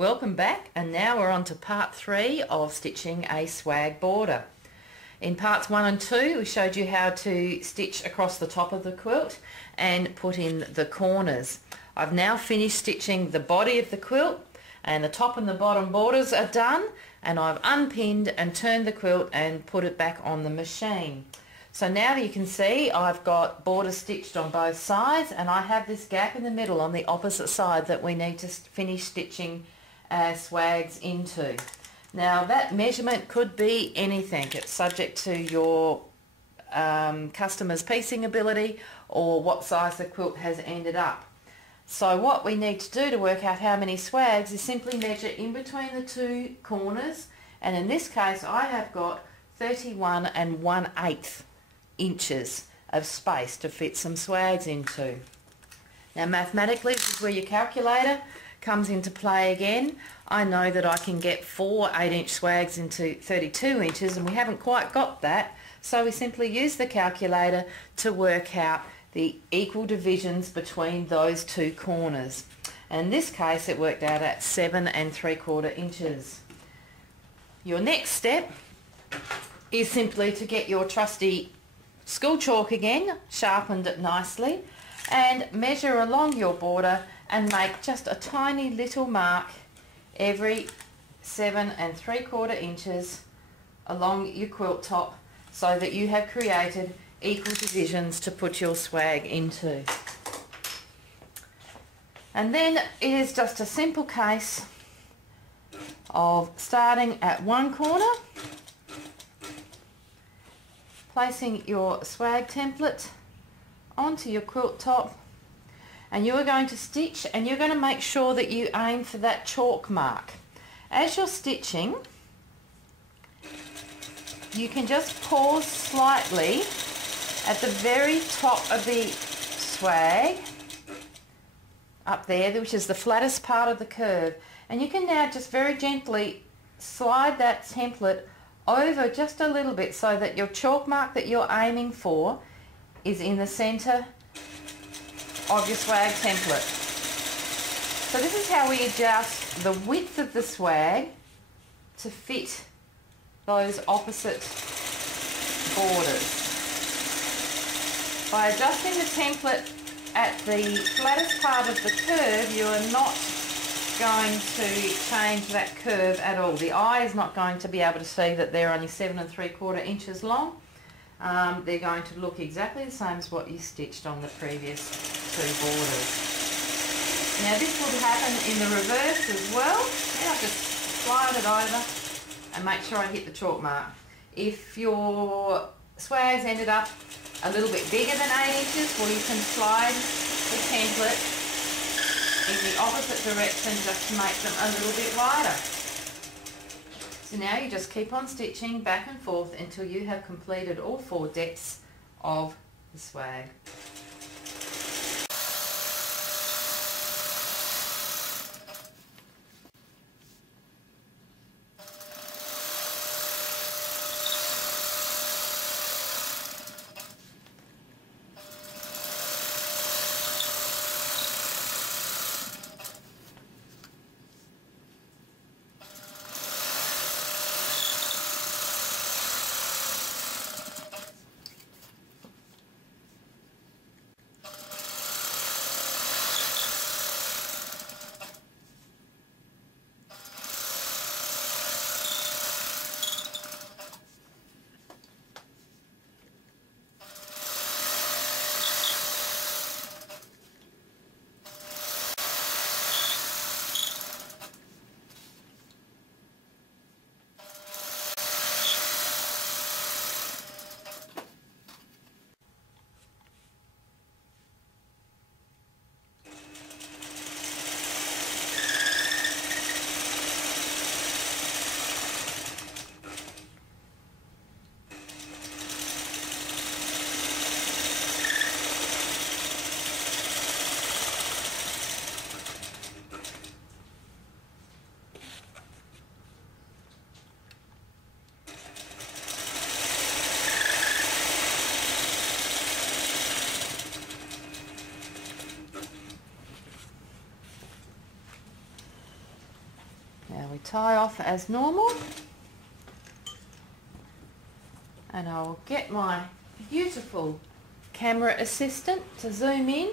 Welcome back, and now we're on to part 3 of stitching a swag border. In parts 1 and 2 we showed you how to stitch across the top of the quilt and put in the corners. I've now finished stitching the body of the quilt and the top and the bottom borders are done, and I've unpinned and turned the quilt and put it back on the machine. So now you can see I've got borders stitched on both sides, and I have this gap in the middle on the opposite side that we need to finish stitching swags into. Now that measurement could be anything. It's subject to your customer's piecing ability or what size the quilt has ended up. So what we need to do to work out how many swags is simply measure in between the two corners, and in this case I have got 31 1/8 inches of space to fit some swags into. Now mathematically, this is where your calculator comes into play again. I know that I can get 4 8-inch swags into 32 inches, and we haven't quite got that, so we simply use the calculator to work out the equal divisions between those two corners. And in this case it worked out at 7 3/4 inches. Your next step is simply to get your trusty school chalk again, sharpened it nicely, and measure along your border and make just a tiny little mark every 7 3/4 inches along your quilt top, so that you have created equal divisions to put your swag into. And then it is just a simple case of starting at one corner, placing your swag template onto your quilt top, and you are going to stitch, and you're going to make sure that you aim for that chalk mark. As you're stitching, you can just pause slightly at the very top of the swag, up there, which is the flattest part of the curve, and you can now just very gently slide that template over just a little bit so that your chalk mark that you're aiming for is in the centre of your swag template. So this is how we adjust the width of the swag to fit those opposite borders. By adjusting the template at the flattest part of the curve, you are not going to change that curve at all. The eye is not going to be able to see that they're only 7 3/4 inches long. They're going to look exactly the same as what you stitched on the previous two borders. Now this would happen in the reverse as well. I'll just slide it over and make sure I hit the chalk mark. If your swags ended up a little bit bigger than 8 inches, well, you can slide the template in the opposite direction just to make them a little bit wider. So now you just keep on stitching back and forth until you have completed all 4 depths of the swag. we tie off as normal, and I'll get my beautiful camera assistant to zoom in,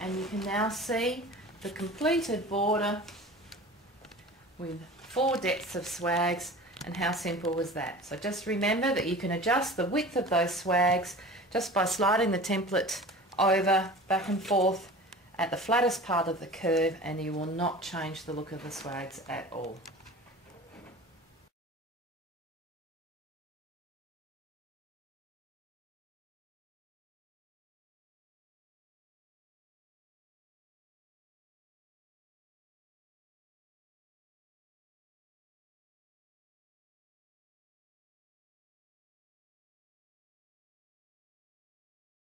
and you can now see the completed border with 4 depths of swags. And how simple was that? So just remember that you can adjust the width of those swags just by sliding the template over, back and forth at the flattest part of the curve, and you will not change the look of the swags at all.